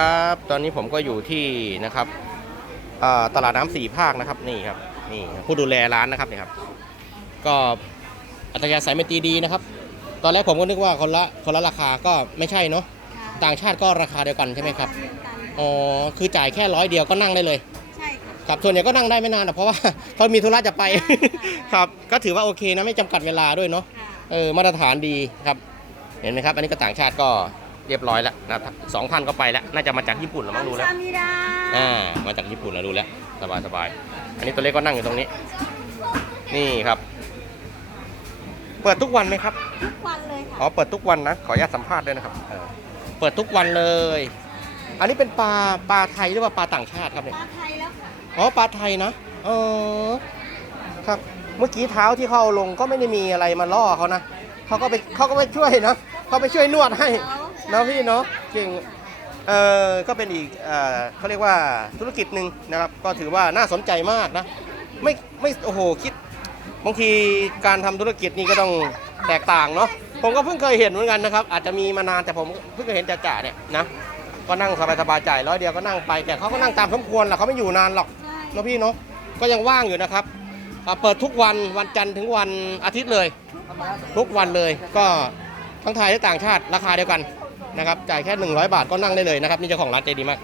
ครับตอนนี้ผมก็อยู่ที่นะครับอ่าตลาดน้ำสี่ภาคนะครับนี่ครับนี่ผู้ดูแลร้านนะครับนี่ครับ ก็อัตยาสายไม่ตรีดีนะครับ ตอนแรกผมก็นึกว่าคนละคนละราคาก็ไม่ใช่เนาะต่างชาติก็ราคาเดียวกันใช่ไหมครับอ๋อคือจ่ายแค่ร้อยเดียวก็นั่งได้เลยใช่ค่ะครับส่วนใหญ่ก็นั่งได้ไม่นานนะเพราะว่าเขามีธุระจะไปครับก็ถือว่าโอเคนะไม่จำกัดเวลาด้วยเนาะค่ะเออมาตรฐานดีครับ เห็นไหมครับ อันนี้ก็ต่างชาติก็ เรียบร้อยแล้วนะสองท่านก็ไปแล้ว น่าจะมาจากญี่ปุ่นหรือมั้งดูแล้วซามิดาอ่า มาจากญี่ปุ่นแล้วดูแล้ว สบายสบาย อันนี้ตัวเล็กก็นั่งอยู่ตรงนี้ นี่ครับ เปิดทุกวันไหมครับ ทุกวันเลยค่ะ อ๋อ เปิดทุกวันนะ ขออนุญาตสัมภาษณ์ด้วยนะครับเออเปิดทุกวันเลย อันนี้เป็นปลาปลาไทยหรือว่าปลาต่างชาติครับเนี่ย ปลาไทยแล้วค่ะ อ๋อ ปลาไทยนะ เออ ครับ เมื่อกี้เท้าที่เขาเอาลงก็ไม่ได้มีอะไรมาล่อเขานะเขาก็ไปเขาก็ไปช่วยนะเขาไปช่วยนวดให้เขาเนาะพี่เนาะเก่งเออก็เป็นอีกเออเขาเรียกว่าธุรกิจหนึ่งนะครับ ก็ถือว่าน่าสนใจมากนะไม่ไม่โอ้โหคิดบางทีการทำธุรกิจนี่ก็ต้องแตกต่างเนาะผมก็เพิ่งเคยเห็นเหมือนกันนะครับ อาจจะมีมานานแต่ผมเพิ่งเคยเห็นจ่าๆเนี่ยนะก็นั่งสบายๆจ่ายร้อยเดียวก็นั่งไปแต่เขาก็นั่งตามสมควรแหละเขาไม่อยู่นานหรอกเนาะพี่เนาะก็ยังว่างอยู่นะครับเปิดทุกวันวันจันทร์ถึงวันอาทิตย์เลย ทุกวันเลยก็ทั้งไทยและต่างชาติราคาเดียวกัน นะครับจ่ายแค่ 100 บาทก็นั่งได้เลยนะครับนี่เจ้าของร้านใจดีมาก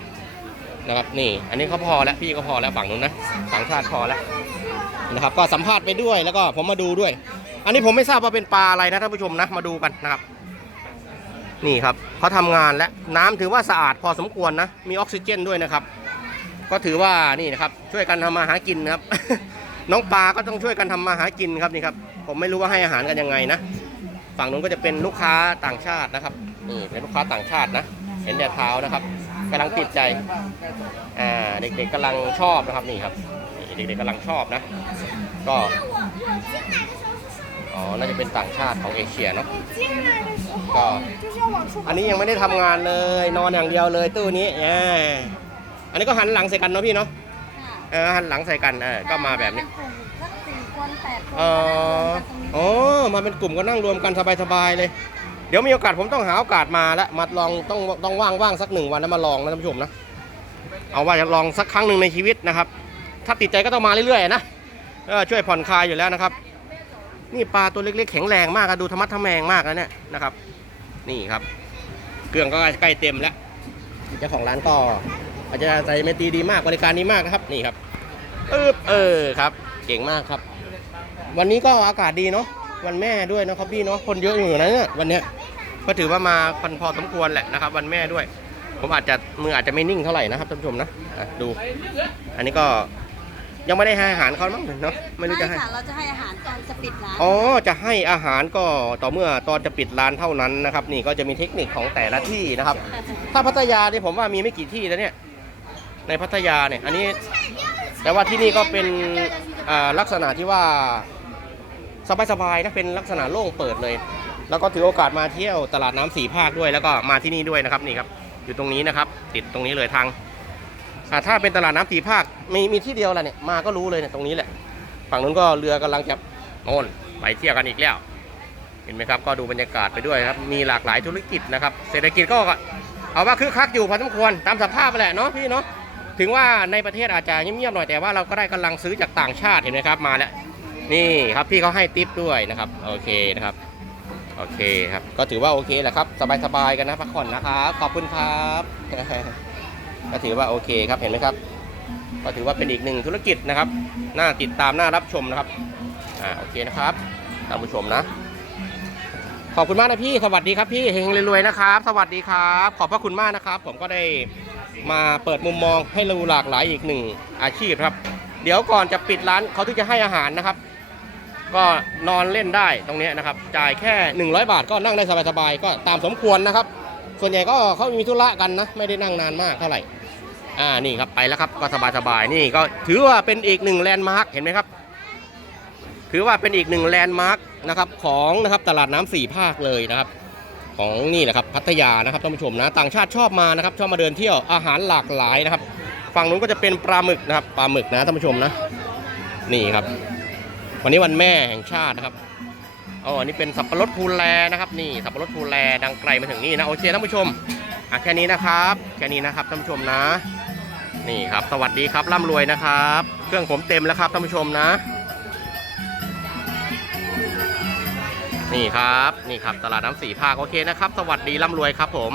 นะครับนี่อันนี้เขาพอแล้วพี่ก็พอแล้วฝั่งนู้นนะต่งชาติพอแล้วนะครับก็สัมภาษณ์ไปด้วยแล้วก็ผมมาดูด้วย อันนี้ผมไม่ทราบว่าเป็นปลาอะไรนะท่านผู้ชมนะมาดูกันนะครับ นี่ครับเขาทำงานและน้ำถือว่าสะอาดพอสมควรนะมีออกซิเจนด้วยนะครับ ก็ถือว่านี่นะครับช่วยกันทำมาหากินนะครับ น้องปลาก็ต้องช่วยกันทำมาหากินครับนี่ครับ ผมไม่รู้ว่าให้อาหารกันยังไงนะ ฝั่งนู้นก็จะเป็นลูกค้าต่างชาตินะครับ นี่เป็นลูกค้าต่างชาตินะ เห็นแต่เท้านะครับกำลังติดใจอ่าเด็กๆกำลังชอบนะครับนี่ครับนี่เด็กๆกำลังชอบนะ ก็อ๋อน่าจะเป็นต่างชาติของเอเชียเนาะก็อันนี้ยังไม่ได้ทำงานเลยนอนอย่างเดียวเลยตู้นี้อ่าอันนี้ก็หันหลังใส่กันเนาะพี่เนาะค่ะเออหันหลังใส่กันเออก็มาแบบนี้สักสี่คนแปดคนอ๋อก็นั่งรวมกันตรงนี้อ๋อมาเป็นกลุ่มก็นั่งรวมกันสบายๆเลย เดี๋ยวมีโอกาสผมต้องหาโอกาสมาแล้วมาลองต้องต้องว่างๆสักหนึ่งวันแล้วมาลองนะท่านผู้ชมนะเอาว่าจะลองสักครั้งหนึ่งในชีวิตนะครับ ถ้าติดใจก็ต้องมาเรื่อยๆนะช่วยผ่อนคลายอยู่แล้วนะครับ นี่ปลาตัวเล็กๆแข็งแรงมากดูธรรมะทะแมงมากนะเนี่ยนะครับ นี่ครับเครื่องก็ใกล้เต็มแล้วเจ้าของร้านก็อาจจะใจไม่ตรีดีมากบริการดีมากนะครับนี่ครับเออเออครับเก่งมากครับ วันนี้ก็อากาศดีเนาะวันแม่ด้วยนะครับพี่เนาะคนเยอะอยู่นะเนี่ยวันเนี้ย ก็ถือว่ามาคนพอสมควรแหละนะครับ วันแม่ด้วย ผมอาจจะมืออาจจะไม่นิ่งเท่าไหร่นะครับท่านผู้ชมนะอะดู อันนี้ก็ยังไม่ได้ให้อาหารเขามั้งเนาะไม่รู้จะให้ใช่ค่ะเราจะให้อาหารตอนจะปิดร้านอ๋อ จะให้อาหารก็ต่อเมื่อตอนจะปิดร้านเท่านั้นนะครับ นี่ก็จะมีเทคนิคของแต่ละที่นะครับ ถ้าพัทยาเนี่ยผมว่ามีไม่กี่ที่แล้วเนี่ย ในพัทยาเนี่ยอันนี้ แต่ว่าที่นี่ก็เป็นอ่าลักษณะที่ว่าสบายๆนะเป็นลักษณะโล่งเปิดเลย แล้วก็ถือโอกาสมาเที่ยวตลาดน้ำสีภาคด้วยแล้วก็มาที่นี่ด้วยนะครับนี่ครับอยู่ตรงนี้นะครับ ติดตรงนี้เลยทางถ้าเป็นตลาดน้ำสีภาคมีมีที่เดียวแหละเนี่ยมาก็รู้เลยเนี่ยตรงนี้แหละ ฝั่งนู้นก็เรือกำลังจะโน่นไปเที่ยวกันอีกแล้ว เห็นไหมครับ ก็ดูบรรยากาศไปด้วยครับ มีหลากหลายธุรกิจนะครับ เศรษฐกิจก็เอาว่าคึกคักอยู่พอสมควรตามสภาพไปแหละเนาะพี่เนาะถึงว่าในประเทศอาจจะเงียบๆหน่อยแต่ว่าเราก็ได้กำลังซื้อจากต่างชาติเห็นไหมครับมาแล้วนี่ครับพี่เขาให้ติปด้วยนะครับโอเคนะครับ โอเคครับ ก็ถือว่าโอเคแหละครับ สบายๆกันนะพักผ่อนนะครับ ขอบคุณครับ ก็ถือว่าโอเคครับ เห็นไหมครับ ก็ถือว่าเป็นอีกหนึ่งธุรกิจนะครับ น่าติดตามน่ารับชมนะครับ อ่า โอเคนะครับ ท่านผู้ชมนะ ขอบคุณมากนะพี่ สวัสดีครับพี่ เฮงรวยๆนะครับ สวัสดีครับ ขอบพระคุณมากนะครับ ผมก็ได้มาเปิดมุมมองให้เราหลากหลายอีกหนึ่งอาชีพครับ เดี๋ยวก่อนจะปิดร้านเขาถึงจะให้อาหารนะครับ ก็นอนเล่นได้ตรงนี้นะครับ จ่ายแค่ 100 บาทก็นั่งได้สบายๆก็ตามสมควรนะครับ ส่วนใหญ่ก็เขามีธุระกันนะ ไม่ได้นั่งนานมากเท่าไหร่ อ่า นี่ครับไปแล้วครับ ก็สบายๆ นี่ก็ถือว่าเป็นอีกหนึ่งแลนด์มาร์คเห็นไหมครับ ถือว่าเป็นอีกหนึ่งแลนด์มาร์คนะครับของนะครับตลาดน้ำสี่ภาคเลยนะครับ ของนี่แหละครับพัทยานะครับท่านผู้ชมนะ ต่างชาติชอบมานะครับ ชอบมาเดินเที่ยวอาหารหลากหลายนะครับ ฝั่งนู้นก็จะเป็นปลาหมึกนะครับ ปลาหมึกนะท่านผู้ชมนะ นี่ครับ วันนี้วันแม่แห่งชาตินะครับอ๋อันนี้เป็นสับปะรดภูแลนะครับนี่สับปะรดภูแลดังไกลมาถึงนี่นะโอเคท่านผู้ชมอะแค่นี้นะครับแค่นี้นะครับท่านผู้ชมนะ นี่ครับ สวัสดีครับร่ำรวยนะครับ เครื่องผมเต็มแล้วครับท่านผู้ชมนะ นี่ครับนี่ครับตลาดน้ำสี่ภาคโอเคนะครับ สวัสดีร่ำรวยครับผม